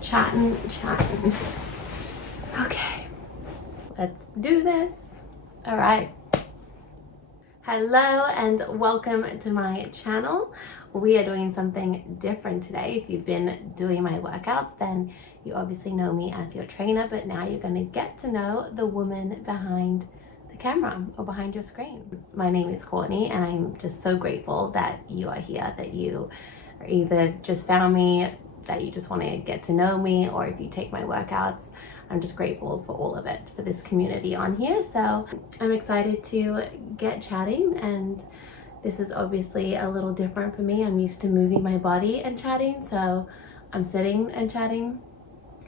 chatting. Okay, let's do this. All right. Hello and welcome to my channel. We are doing something different today. If you've been doing my workouts, then you obviously know me as your trainer, but now you're going to get to know the woman behind the camera or behind your screen. My name is Courtney and I'm just so grateful that you are here, that you are either just found me, that you just want to get to know me, or if you take my workouts. I'm just grateful for all of it, for this community on here. So I'm excited to get chatting, and this is obviously a little different for me. I'm used to moving my body and chatting, so I'm sitting and chatting.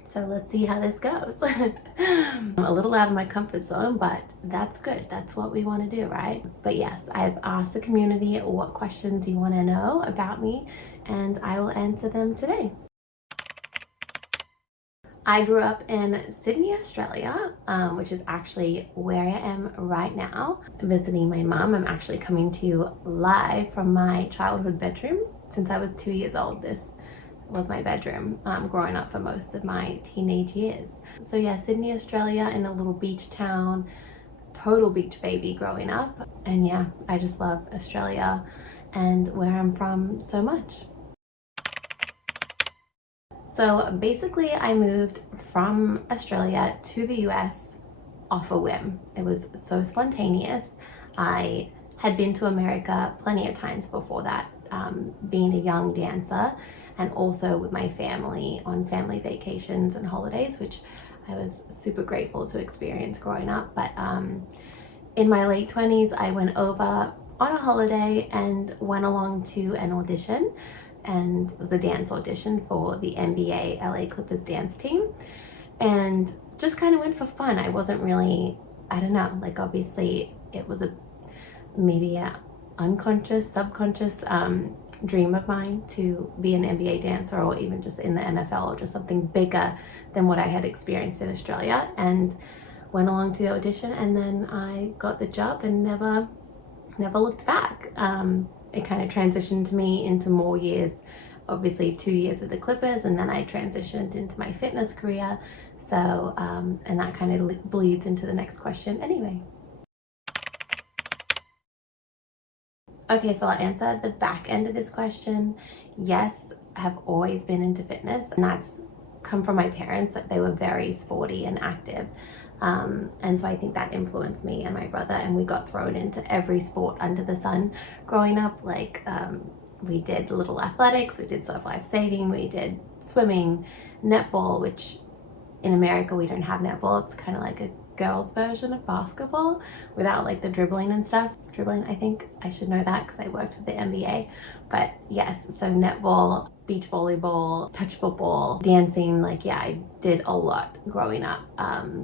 So let's see how this goes. I'm a little out of my comfort zone, but that's good. That's what we want to do, right? But yes, I've asked the community what questions you want to know about me, and I will answer them today. I grew up in Sydney, Australia, which is actually where I am right now, visiting my mom. I'm actually coming to you live from my childhood bedroom. Since I was 2 years old, this was my bedroom growing up for most of my teenage years. So yeah, Sydney, Australia, in a little beach town, total beach baby growing up. And yeah, I just love Australia and where I'm from so much. So basically I moved from Australia to the US off a whim. It was so spontaneous. I had been to America plenty of times before that, being a young dancer, and also with my family on family vacations and holidays, which I was super grateful to experience growing up. But in my late 20s, I went over on a holiday and went along to an audition. And it was a dance audition for the NBA LA Clippers dance team, and just kind of went for fun. I wasn't really, I don't know, like obviously it was maybe a unconscious, subconscious dream of mine to be an NBA dancer, or even just in the NFL, or just something bigger than what I had experienced in Australia, and went along to the audition, and then I got the job and never looked back. It kind of transitioned me into more years, obviously 2 years with the Clippers, and then I transitioned into my fitness career. So, and that kind of bleeds into the next question anyway. Okay, so I'll answer the back end of this question. Yes, I have always been into fitness, and that's come from my parents, that they were very sporty and active. And so I think that influenced me and my brother, and we got thrown into every sport under the sun growing up. Like we did little athletics, we did surf life saving, we did swimming, netball, which in America we don't have netball. It's kind of like a girls version of basketball without like the dribbling and stuff. Dribbling, I think I should know that because I worked with the NBA. But yes, so netball, beach volleyball, touch football, dancing, like yeah, I did a lot growing up.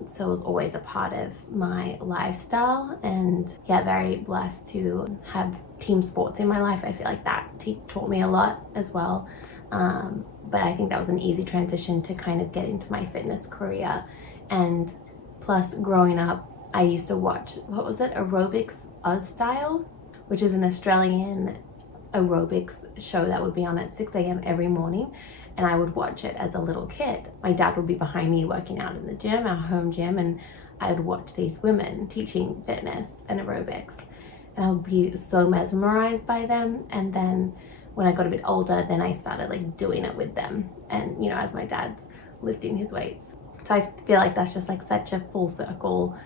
So it was always a part of my lifestyle, and yeah, very blessed to have team sports in my life. I feel like that taught me a lot as well. But I think that was an easy transition to kind of get into my fitness career. And plus, growing up, I used to watch, what was it, Aerobics Style, which is an Australian aerobics show that would be on at 6 a.m. every morning, and I would watch it as a little kid. My dad would be behind me working out in the gym, our home gym, and I would watch these women teaching fitness and aerobics, and I would be so mesmerized by them. And then when I got a bit older, then I started like doing it with them, and you know, as my dad's lifting his weights. So I feel like that's just like such a full circle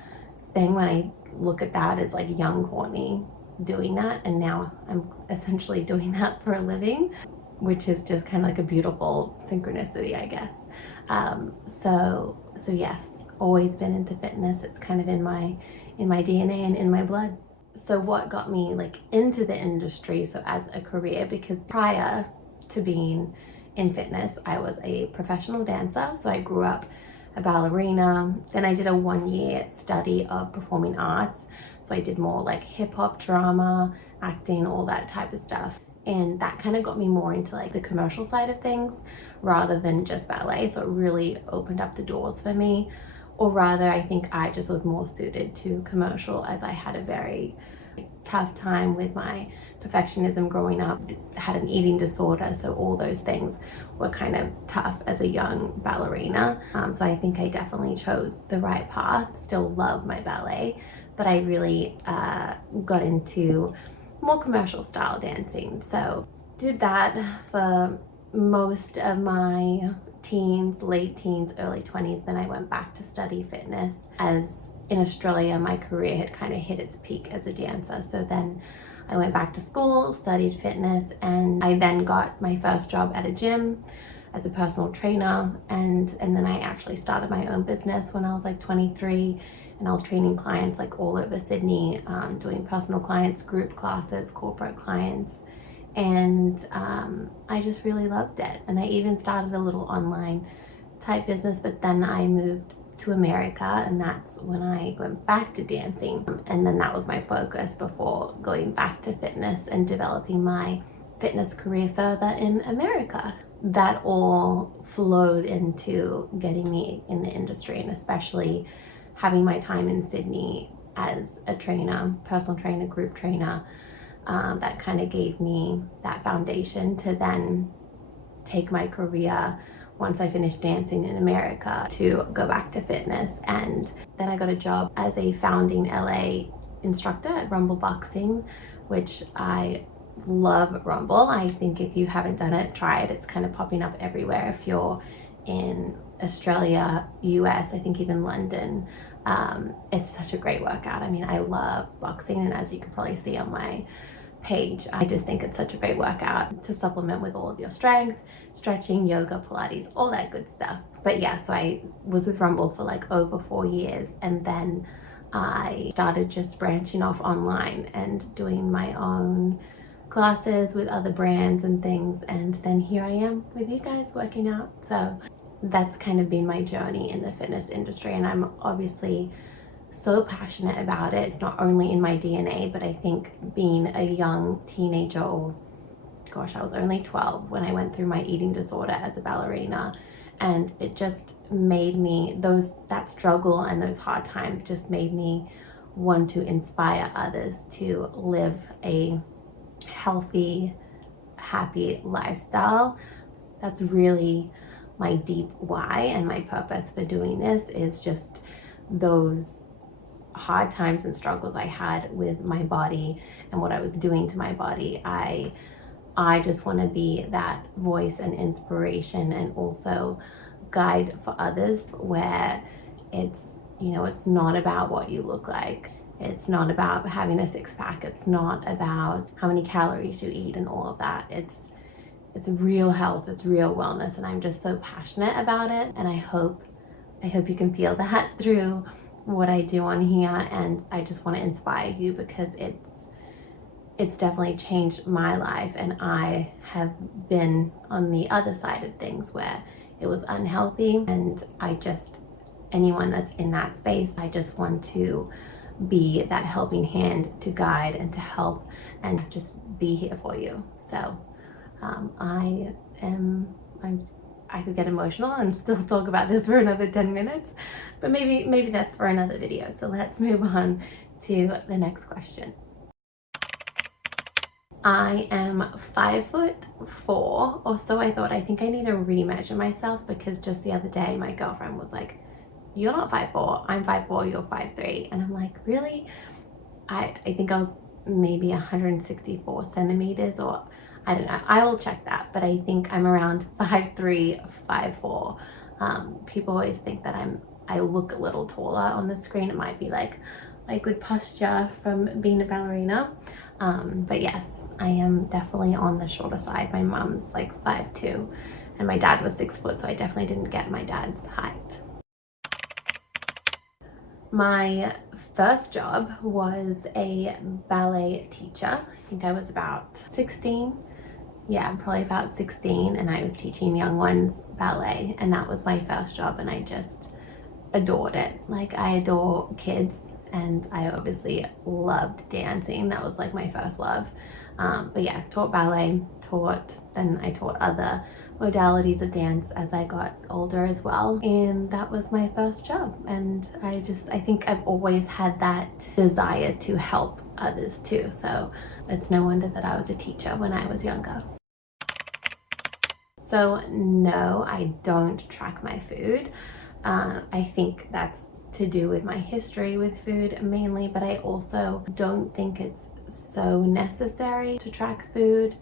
thing when I look at that as like young Courtney doing that, and now I'm essentially doing that for a living, which is just kind of like a beautiful synchronicity, I guess. So yes, always been into fitness. It's kind of in my DNA and in my blood. So what got me like into the industry, so as a career, because prior to being in fitness, I was a professional dancer. So I grew up a ballerina. Then I did a 1-year study of performing arts. So I did more like hip hop, drama, acting, all that type of stuff. And that kind of got me more into like the commercial side of things rather than just ballet. So it really opened up the doors for me. Or rather, I think I just was more suited to commercial, as I had a very tough time with my perfectionism growing up, had an eating disorder, so all those things were kind of tough as a young ballerina. So I think I definitely chose the right path. Still love my ballet, but I really got into more commercial style dancing. So did that for most of my teens, late teens, early 20s. Then I went back to study fitness, as in Australia my career had kind of hit its peak as a dancer. So then I went back to school, studied fitness, and I then got my first job at a gym as a personal trainer, and then I actually started my own business when I was like 23, and I was training clients like all over Sydney, doing personal clients, group classes, corporate clients, and I just really loved it. And I even started a little online type business, but then I moved to America, and that's when I went back to dancing, and then that was my focus before going back to fitness and developing my fitness career further in America. That all flowed into getting me in the industry, and especially having my time in Sydney as a trainer, personal trainer, group trainer. That kind of gave me that foundation to then take my career, once I finished dancing in America, to go back to fitness. And then I got a job as a founding LA instructor at Rumble Boxing, which I love Rumble. I think if you haven't done it, try it. It's kind of popping up everywhere. If you're in Australia, US, I think even London, it's such a great workout. I mean, I love boxing, and as you can probably see on my page, I just think it's such a great workout to supplement with all of your strength, stretching, yoga, Pilates, all that good stuff. But yeah, so I was with Rumble for like over 4 years, and then I started just branching off online and doing my own classes with other brands and things, and then here I am with you guys working out. So that's kind of been my journey in the fitness industry, and I'm obviously so passionate about it. It's not only in my DNA, but I think being a young teenager, or gosh, I was only 12 when I went through my eating disorder as a ballerina, and it just made me, that struggle and those hard times just made me want to inspire others to live a healthy, happy lifestyle. That's really my deep why, and my purpose for doing this is just those hard times and struggles I had with my body and what I was doing to my body. I just want to be that voice and inspiration, and also guide for others, where it's, it's not about what you look like. It's not about having a six-pack. It's not about how many calories you eat and all of that. It's real health, it's real wellness, and I'm just so passionate about it. And I hope you can feel that through what I do on here, and I just want to inspire you, because it's definitely changed my life, and I have been on the other side of things where it was unhealthy, and anyone that's in that space, I just want to be that helping hand to guide and to help and just be here for you. So I could get emotional and still talk about this for another 10 minutes, but maybe that's for another video. So let's move on to the next question. I am 5'4" or so. I think I need to remeasure myself, because just the other day my girlfriend was like, "You're not 5'4", I'm 5'4", you're 5'3", and I'm like, really? I think I was maybe 164 centimeters, or I don't know, I will check that, but I think I'm around 5'3", 5'4". People always think that I look a little taller on the screen. It might be like my good posture from being a ballerina, but yes, I am definitely on the shorter side. My mom's like 5'2", and my dad was 6 foot, so I definitely didn't get my dad's height. My first job was a ballet teacher. I think I was about 16. Yeah, I'm probably about 16, and I was teaching young ones ballet, and that was my first job, and I just adored it. Like, I adore kids, and I obviously loved dancing. That was like my first love. But yeah, taught ballet, then I taught other modalities of dance as I got older as well, and that was my first job. And I think I've always had that desire to help others too, so it's no wonder that I was a teacher when I was younger. So no, I don't track my food. I think that's to do with my history with food mainly, but I also don't think it's so necessary to track food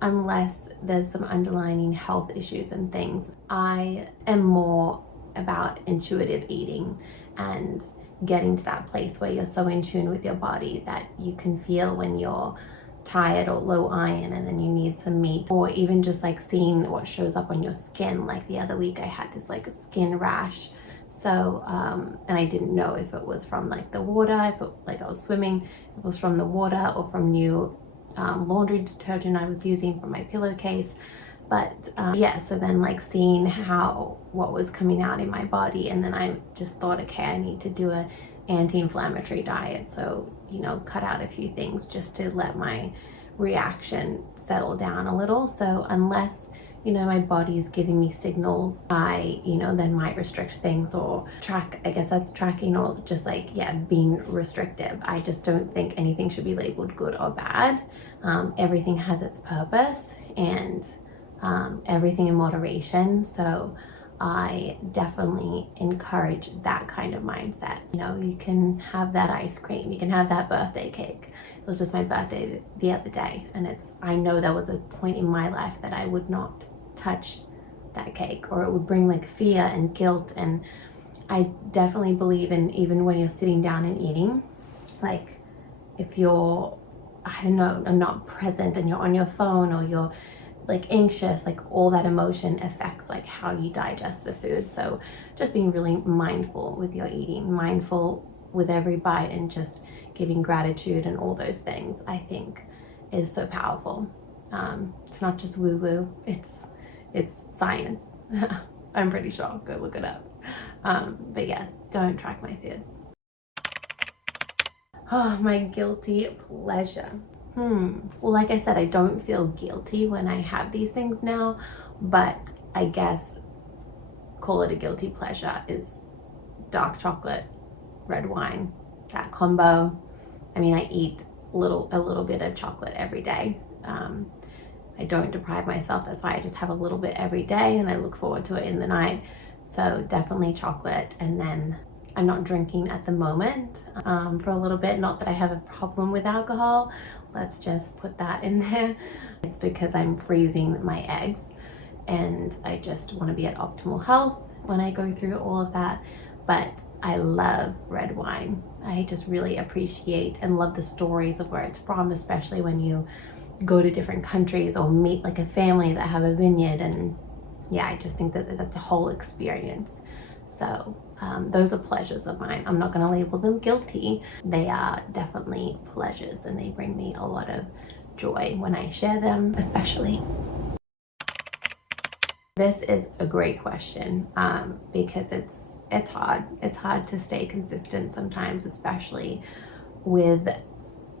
unless there's some underlying health issues and things. I am more about intuitive eating and getting to that place where you're so in tune with your body that you can feel when you're tired or low iron and then you need some meat, or even just like seeing what shows up on your skin. Like the other week I had this like skin rash, so and I didn't know if it was from like the water, if it, like I was swimming, if it was from the water or from new laundry detergent I was using for my pillowcase. But yeah, so then like seeing what was coming out in my body, and then I just thought, okay, I need to do a anti-inflammatory diet, so you know, cut out a few things just to let my reaction settle down a little. So unless, you know, my body's giving me signals, I, you know, then might restrict things or track, I guess that's tracking, or just like, yeah, being restrictive. I just don't think anything should be labeled good or bad. Everything has its purpose, and everything in moderation. So I definitely encourage that kind of mindset. You know, you can have that ice cream, you can have that birthday cake. It was just my birthday the other day, and I know there was a point in my life that I would not touch that cake, or it would bring like fear and guilt. And I definitely believe in, even when you're sitting down and eating, like if you're, I don't know, not present and you're on your phone, or you're like anxious, like all that emotion affects like how you digest the food. So just being really mindful with your eating, mindful with every bite, and just giving gratitude and all those things, I think is so powerful. It's not just woo woo, it's science. I'm pretty sure, go look it up. But yes, don't track my food. Oh, my guilty pleasure. Well, like I said, I don't feel guilty when I have these things now, but I guess call it a guilty pleasure is dark chocolate, red wine, that combo. I mean, I eat a little bit of chocolate every day. I don't deprive myself. That's why I just have a little bit every day, and I look forward to it in the night. So definitely chocolate. And then I'm not drinking at the moment for a little bit. Not that I have a problem with alcohol. Let's just put that in there. It's because I'm freezing my eggs, and I just want to be at optimal health when I go through all of that. But I love red wine. I just really appreciate and love the stories of where it's from, especially when you go to different countries or meet like a family that have a vineyard. And yeah, I just think that that's a whole experience. So those are pleasures of mine. I'm not going to label them guilty. They are definitely pleasures, and they bring me a lot of joy when I share them, especially. This is a great question because it's hard. It's hard to stay consistent sometimes, especially with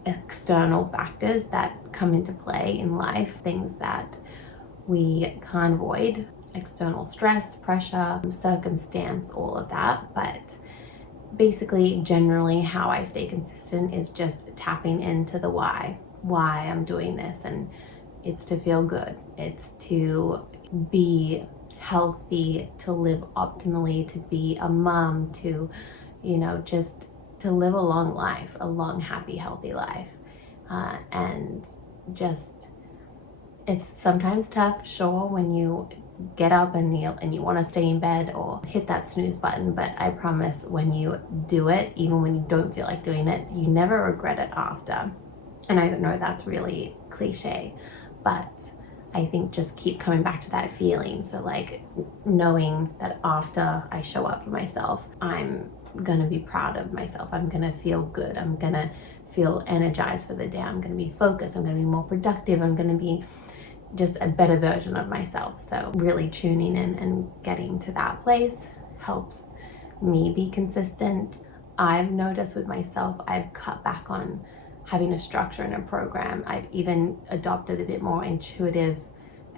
external factors that come into play in life, things that we can't avoid. External stress, pressure, circumstance, all of that. But basically, generally, how I stay consistent is just tapping into the why I'm doing this. And it's to feel good, it's to be healthy, to live optimally, to be a mom, to, you know, just to live a long life, a long, happy, healthy life. And just, it's sometimes tough, sure, when you get up and you want to stay in bed or hit that snooze button, but I promise when you do it, even when you don't feel like doing it, you never regret it after. And I know that's really cliche, but I think just keep coming back to that feeling. So like knowing that after I show up for myself, I'm gonna be proud of myself, I'm gonna feel good, I'm gonna feel energized for the day, I'm gonna be focused, I'm gonna be more productive, I'm gonna be just a better version of myself. So really tuning in and getting to that place helps me be consistent. I've noticed with myself, I've cut back on having a structure and a program. I've even adopted a bit more intuitive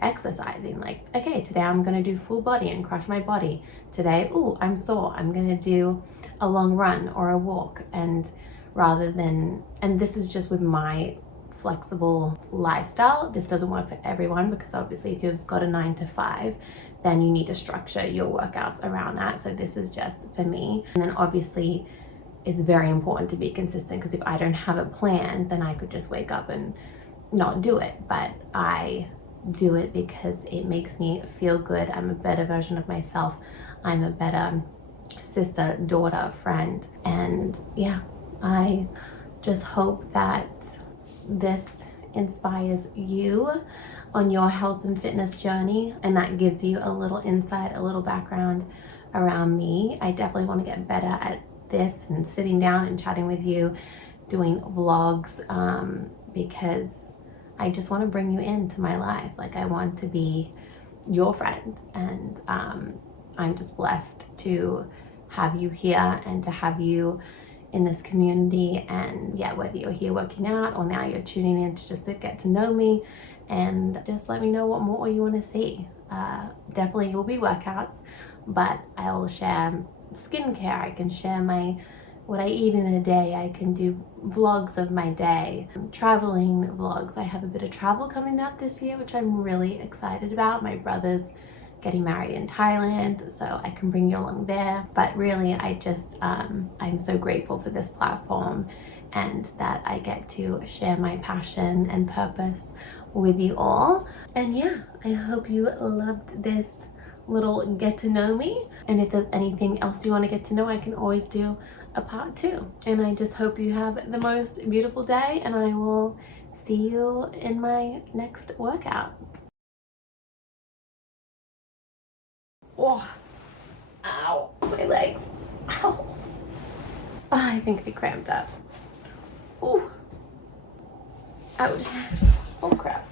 exercising. Like, okay, today I'm gonna do full body and crush my body. Today, ooh, I'm sore, I'm gonna do a long run or a walk. And rather than, and this is just with my flexible lifestyle. This doesn't work for everyone, because obviously if you've got a 9 to 5, then you need to structure your workouts around that. So this is just for me. And then obviously it's very important to be consistent, because if I don't have a plan, then I could just wake up and not do it. But I do it because it makes me feel good. I'm a better version of myself. I'm a better sister, daughter, friend. And yeah, I just hope that this inspires you on your health and fitness journey, and that gives you a little insight, a little background around me. I definitely want to get better at this and sitting down and chatting with you, doing vlogs, because I just want to bring you into my life. Like, I want to be your friend, and I'm just blessed to have you here and to have you in this community. And yeah, whether you're here working out or now you're tuning in to just to get to know me, and just let me know what more you want to see. Definitely will be workouts, but I will share skincare. I can share what I eat in a day. I can do vlogs of my day, traveling vlogs. I have a bit of travel coming up this year, which I'm really excited about. My brother's getting married in Thailand, so I can bring you along there. But really, I just I'm so grateful for this platform, and that I get to share my passion and purpose with you all. And yeah, I hope you loved this little get to know me. And if there's anything else you want to get to know, I can always do a part 2. And I just hope you have the most beautiful day, and I will see you in my next workout. Oh, ow, my legs. Ow. Oh, I think I cramped up. Ooh. Ouch. Oh crap.